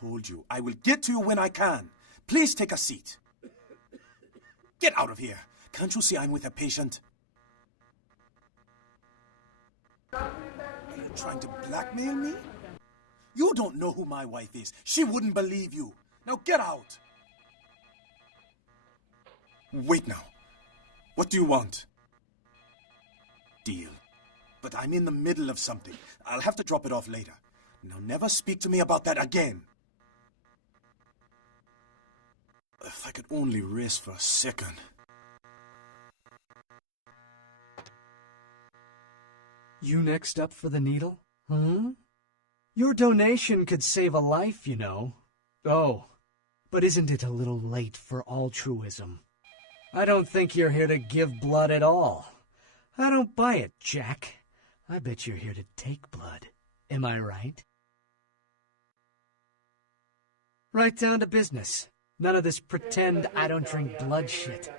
told you, I will get to you when I can. Please take a seat. Get out of here. Can't you see I'm with a patient? Are you trying to blackmail me? You don't know who my wife is. She wouldn't believe you. Now get out. Wait now. What do you want? Deal. But I'm in the middle of something. I'll have to drop it off later. Now never speak to me about that again. If I could only rest for a second. You next up for the needle? Hmm? Your donation could save a life, you know. Oh, but isn't it a little late for altruism? I don't think you're here to give blood at all. I don't buy it, Jack. I bet you're here to take blood. Am I right? Right down to business. None of this pretend I don't drink blood shit.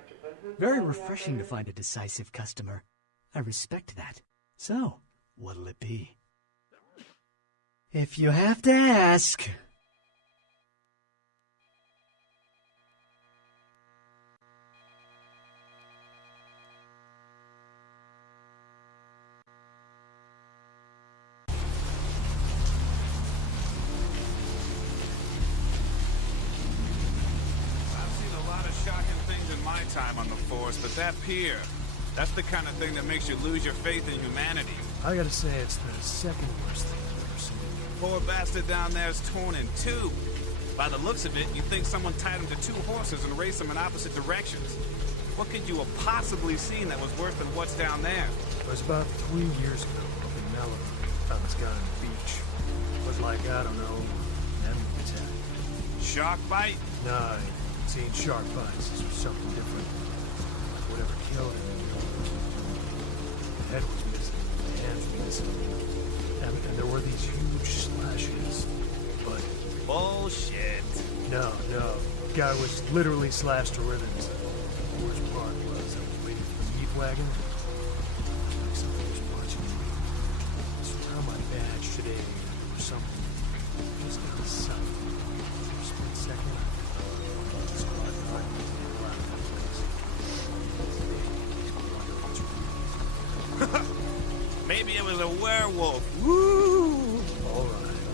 Very refreshing to find a decisive customer. I respect that. So, what'll it be? If you have to ask... time on the force, but that pier, that's the kind of thing that makes you lose your faith in humanity. I gotta say, it's the second worst thing I've ever seen. Poor bastard down there's torn in two. By the looks of it, you think someone tied him to two horses and raced them in opposite directions. What could you have possibly seen that was worse than what's down there? It was about 3 years ago up in Malibu. Found this guy on the beach. Was like, I don't know, an animal attack. Shark bite? Nah, I ain't seen shark bites. This was something different. Whatever killed him. The head was missing. The hands were missing. And there were these huge slashes. But... bullshit. No. Guy was literally slashed to ribbons. The worst part was I was waiting for the meat wagon. Like something was watching me. I saw my badge today or something. Just out of sight. For a split second. Squad fight was all out of that place. Maybe it was a werewolf. Woo! Alright.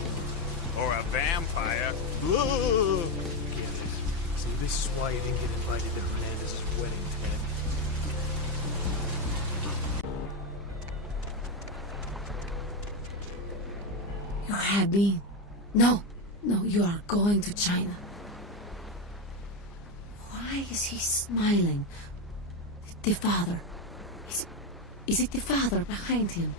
Or a vampire. Get it. See, this is why you didn't get invited to Hernandez's wedding, Ted. You had me? No, you are going to China. Why is he smiling? The father. Is it the father behind him?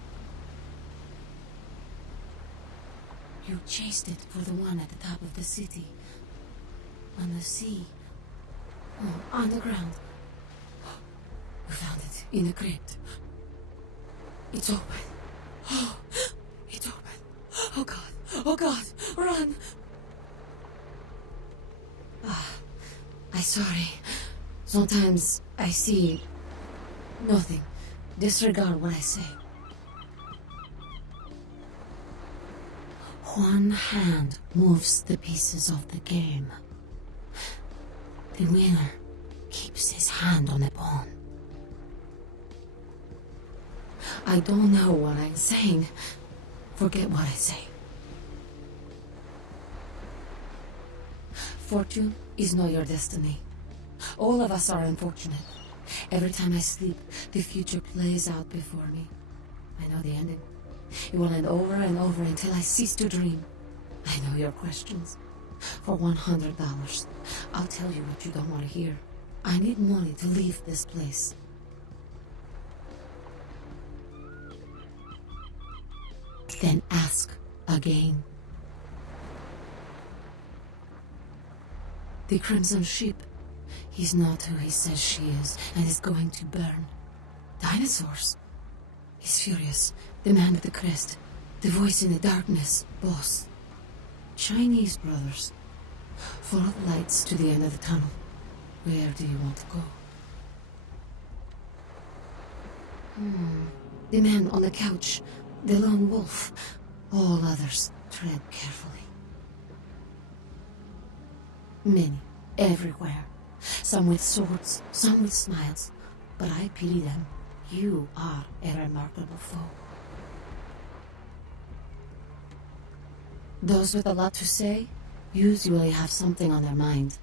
You chased it for the one at the top of the city. On the sea. Oh, on the ground. We found it in the crypt. It's open. Oh, it's open. Oh God, run! I'm sorry. Sometimes I see nothing. Disregard what I say. One hand moves the pieces of the game. The winner keeps his hand on the pawn. I don't know what I'm saying. Forget what I say. Fortune is not your destiny. All of us are unfortunate. Every time I sleep, the future plays out before me. I know the ending. It will end over and over until I cease to dream. I know your questions. For $100, I'll tell you what you don't want to hear. I need money to leave this place. Then ask again. The Crimson Ship. He's not who he says she is, and is going to burn. Dinosaurs. He's furious. The man with the crest. The voice in the darkness. Boss. Chinese brothers. Full of lights to the end of the tunnel. Where do you want to go? The man on the couch. The lone wolf. All others tread carefully. Many, everywhere. Some with swords, some with smiles. But I pity them. You are a remarkable foe. Those with a lot to say usually have something on their mind.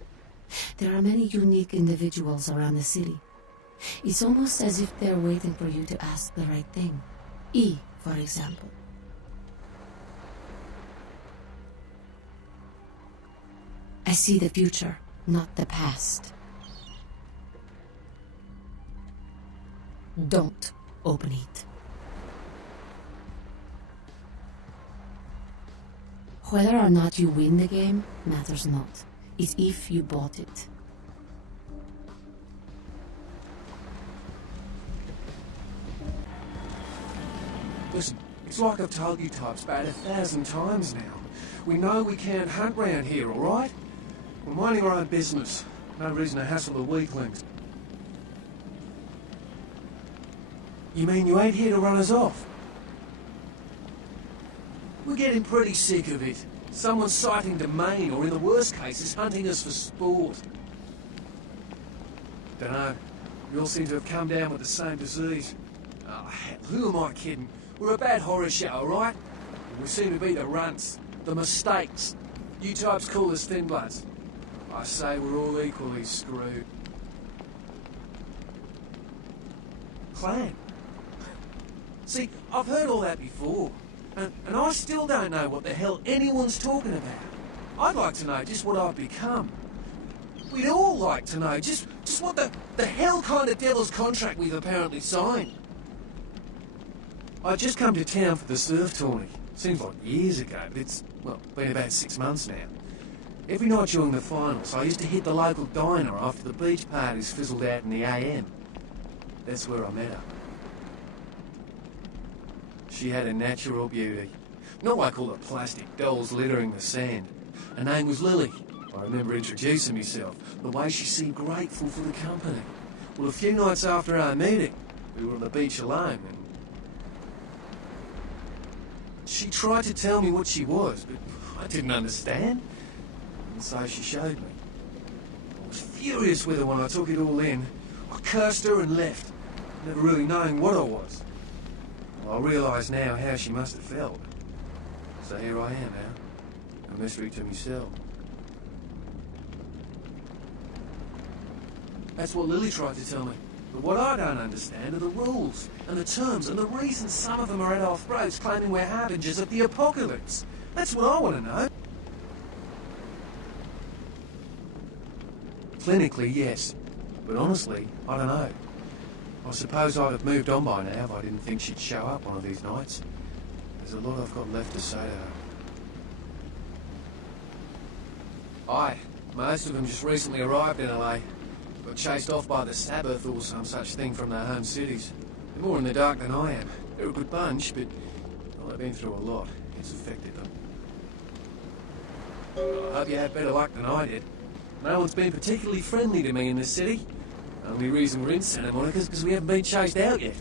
There are many unique individuals around the city. It's almost as if they're waiting for you to ask the right thing. E, for example. I see the future, not the past. Don't open it. Whether or not you win the game matters not. It's if you bought it. Listen, it's like I've told you types about 1,000 times now. We know we can't hunt round here, alright? We're minding our own business. No reason to hassle the weaklings. You mean you ain't here to run us off? We're getting pretty sick of it. Someone's sighting domain, or in the worst cases, hunting us for sport. Dunno. We all seem to have come down with the same disease. Oh, hell, who am I kidding? We're a bad horror show, alright? We seem to be the runts, the mistakes. You types call us thin bloods. I say we're all equally screwed. Clan? See, I've heard all that before. And I still don't know what the hell anyone's talking about. I'd like to know just what I've become. We'd all like to know just what the hell kind of devil's contract we've apparently signed. I just come to town for the surf tourney. Seems like years ago, but it's, well, been about 6 months now. Every night during the finals, I used to hit the local diner after the beach parties fizzled out in the AM. That's where I met her. She had a natural beauty. Not like all the plastic dolls littering the sand. Her name was Lily. I remember introducing myself, the way she seemed grateful for the company. Well, a few nights after our meeting, we were on the beach alone, and she tried to tell me what she was, but I didn't understand. And so she showed me. I was furious with her when I took it all in. I cursed her and left, never really knowing what I was. Well, I realise now how she must have felt. So here I am now, a mystery to myself. That's what Lily tried to tell me. But what I don't understand are the rules, and the terms, and the reasons some of them are at our throats claiming we're harbingers of the apocalypse. That's what I want to know. Clinically, yes. But honestly, I don't know. I suppose I'd have moved on by now if I didn't think she'd show up one of these nights. There's a lot I've got left to say to her. Aye, most of them just recently arrived in LA. Got chased off by the Sabbath or some such thing from their home cities. They're more in the dark than I am. They're a good bunch, but well, they've been through a lot. It's affected them. Well, I hope you had better luck than I did. No one's been particularly friendly to me in this city. Only reason we're in Santa Monica is because we haven't been chased out yet.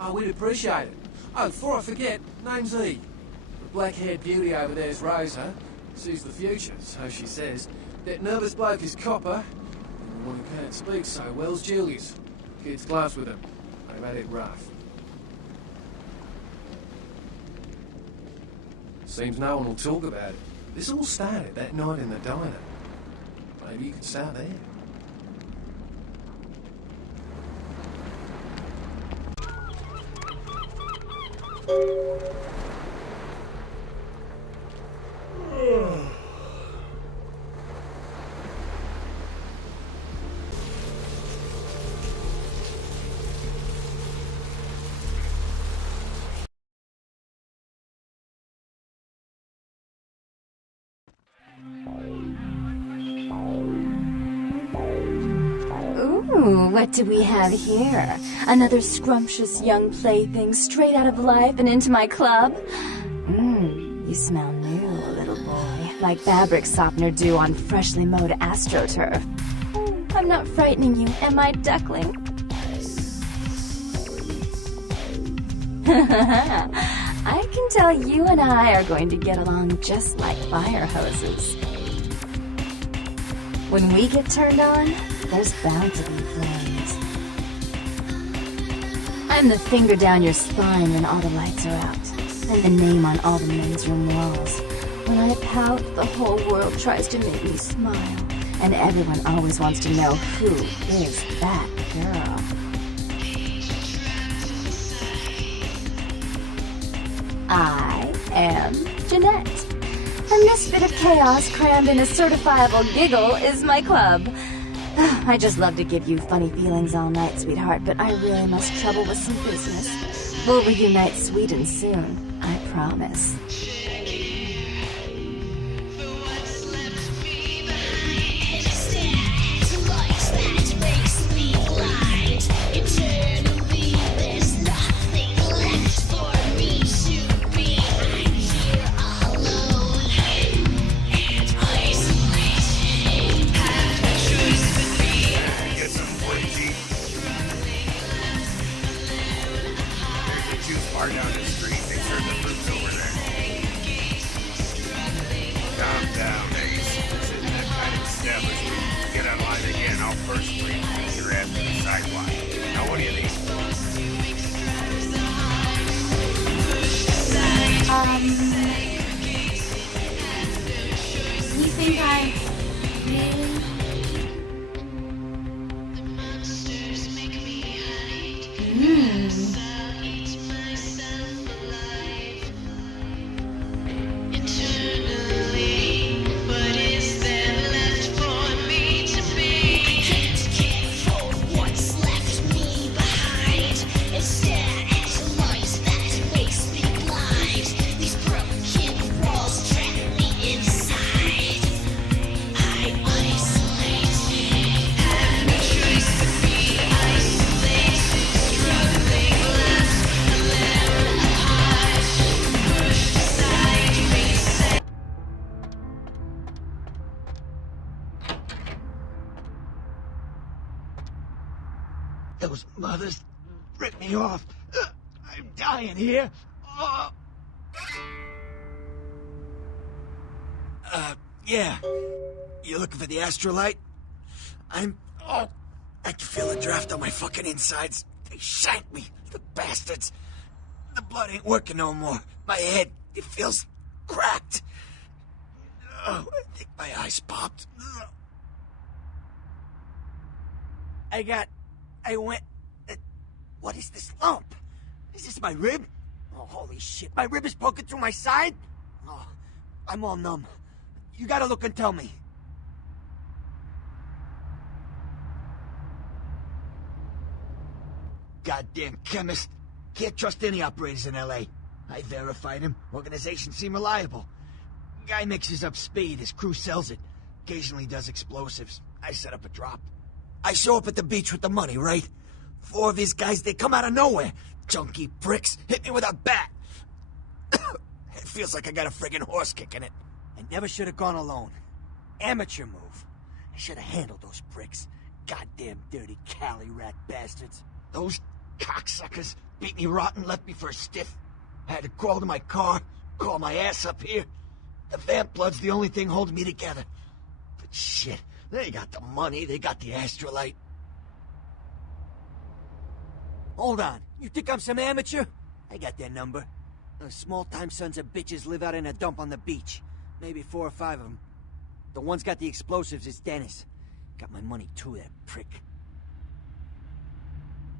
Oh, we'd appreciate it. Oh, before I forget, name's E. The black-haired beauty over there's Rosa. Sees the future, so she says. That nervous bloke is Copper. And the one who can't speak so well's Julius. Kid's class with him. They've had it rough. Seems no one will talk about it. This all started that night in the diner. Maybe you could start there. Ooh, what do we have here? Another scrumptious young plaything straight out of life and into my club? You smell new, little boy. Like fabric softener dew on freshly mowed astroturf. I'm not frightening you, am I, duckling? I can tell you and I are going to get along just like fire hoses. When we get turned on, there's bound to be flames. I'm the finger down your spine when all the lights are out, and the name on all the men's room walls. When I pout, the whole world tries to make me smile, and everyone always wants to know who is that girl. I am Jeanette. And this bit of chaos crammed in a certifiable giggle is my club. I just love to give you funny feelings all night, sweetheart, but I really must trouble with some business. We'll reunite sweet and soon, I promise. Down the street, they serve the fruits over there. Calm down, Ace. This isn't that kind of establishment. Get online again, I'll personally meet your ass to the sidewalk. Now what do you think? You think I really? Those mothers ripped me off. I'm dying here. Yeah. You looking for the astrolite? I can feel a draft on my fucking insides. They shanked me, the bastards. The blood ain't working no more. My head, it feels cracked. I think my eyes popped. What is this lump? Is this my rib? Oh, holy shit, my rib is poking through my side? Oh, I'm all numb. You gotta look and tell me. Goddamn chemist. Can't trust any operators in L.A. I verified him. Organizations seem reliable. Guy mixes up speed, his crew sells it. Occasionally does explosives. I set up a drop. I show up at the beach with the money, right? 4 of his guys, they come out of nowhere. Junky pricks hit me with a bat. It feels like I got a friggin' horse kicking it. I never should have gone alone. Amateur move. I should have handled those pricks. Goddamn dirty Cali rat bastards. Those cocksuckers beat me rotten, left me for a stiff. I had to crawl to my car, crawl my ass up here. The vamp blood's the only thing holding me together. But shit, they got the money, they got the astrolite. Hold on, you think I'm some amateur? I got their number. Those small-time sons of bitches live out in a dump on the beach. Maybe 4 or 5 of them. The one's got the explosives is Dennis. Got my money too, that prick.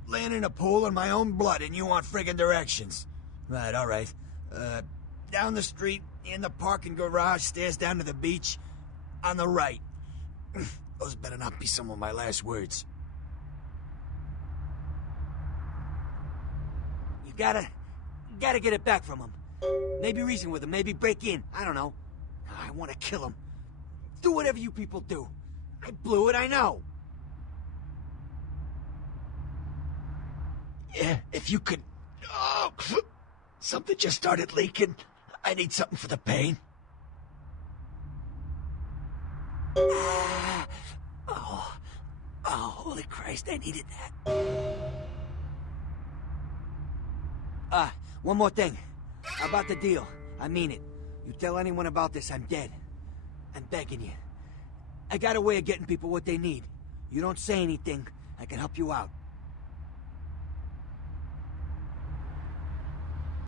Laying in a pool in my own blood and you want friggin' directions. Right, alright. Down the street, in the parking garage, stairs down to the beach. On the right. Those better not be some of my last words. You gotta get it back from him. Maybe reason with him, maybe break in. I don't know. I want to kill him. Do whatever you people do. I blew it, I know. Yeah, if you could... Oh, something just started leaking. I need something for the pain. Oh, holy Christ, I needed that. One more thing. About the deal. I mean it. You tell anyone about this, I'm dead. I'm begging you. I got a way of getting people what they need. You don't say anything, I can help you out.